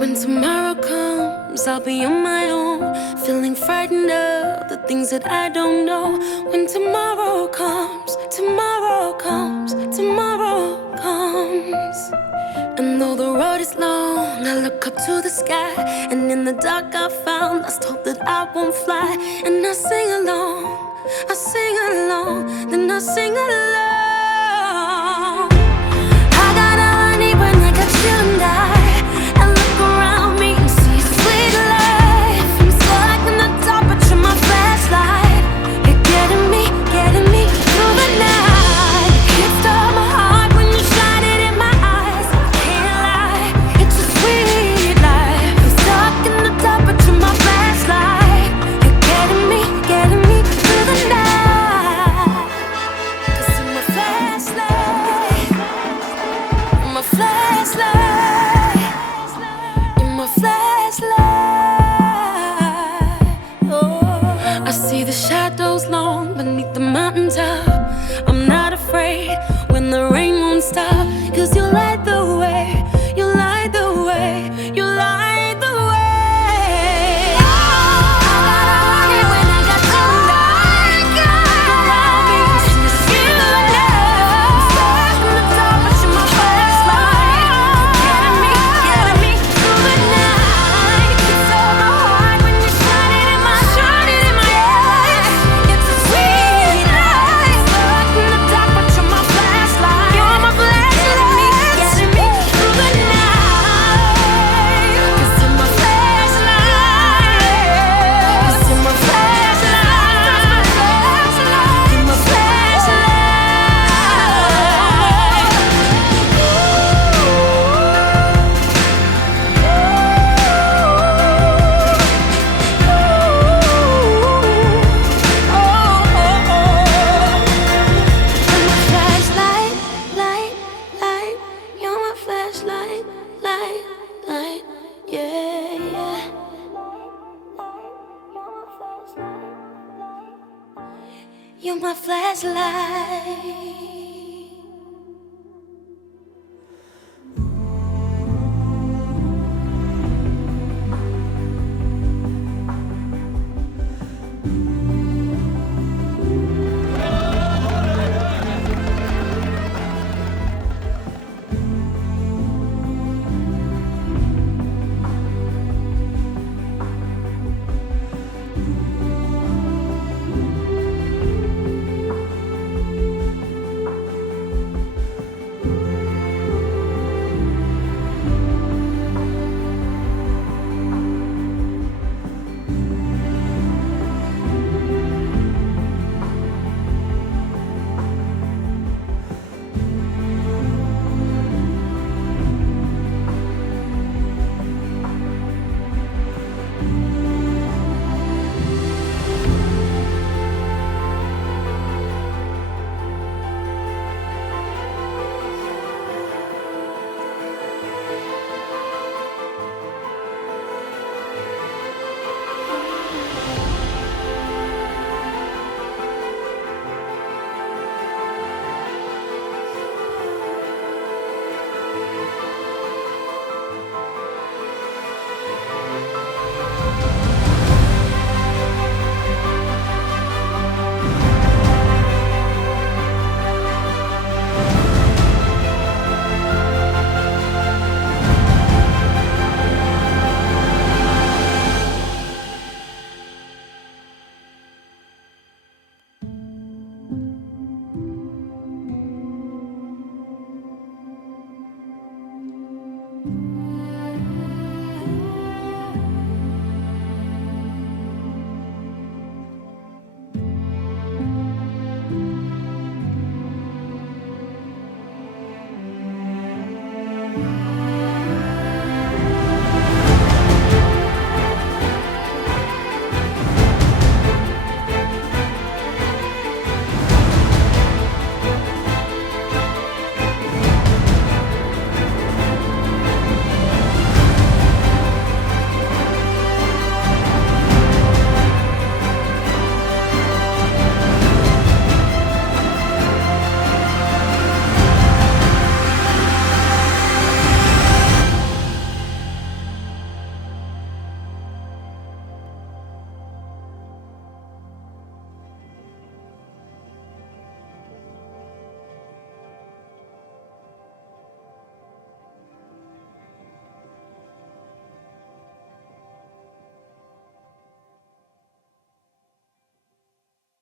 When tomorrow comes, I'll be on my own, feeling frightened of the things that I don't know. When tomorrow comes, tomorrow comes, tomorrow comes. And though the road is long, I look up to the sky, and in the dark I found lost hope that I won't fly. And I sing along, I sing along, then I sing along. I got all I need when I got you and I look around me and see a sweet life. I'm stuck in the dark, but you're my flashlight. You're getting me through the night. It stole my heart when you shine it in my eyes. I can't lie, it's a sweet life. I'm stuck in the dark, but you're my flashlight. You're getting me through the night. 'Cause you're my flashlight, you're my flashlight, you're my flashlight. Oh, I see the shadows long beneath the mountaintop. I'm not afraid when the rain won't stop. 'Cause you light the way, you light the way, you light the way. I got all I need when I got you and I around me, see the sweet life. Stuck in the dark, but you're my flashlight. Getting me through the night. You stole my heart when you shine it in my eyes. It's a sweet life. Stuck in the dark, but you're my flashlight. You're my flashlight. Getting me through the night. 'Cause you're my flashlight. 'Cause you're my flashlight. You're my flashlight, light, light. You're my flashlight, light, light. Yeah, yeah. You're my flashlight.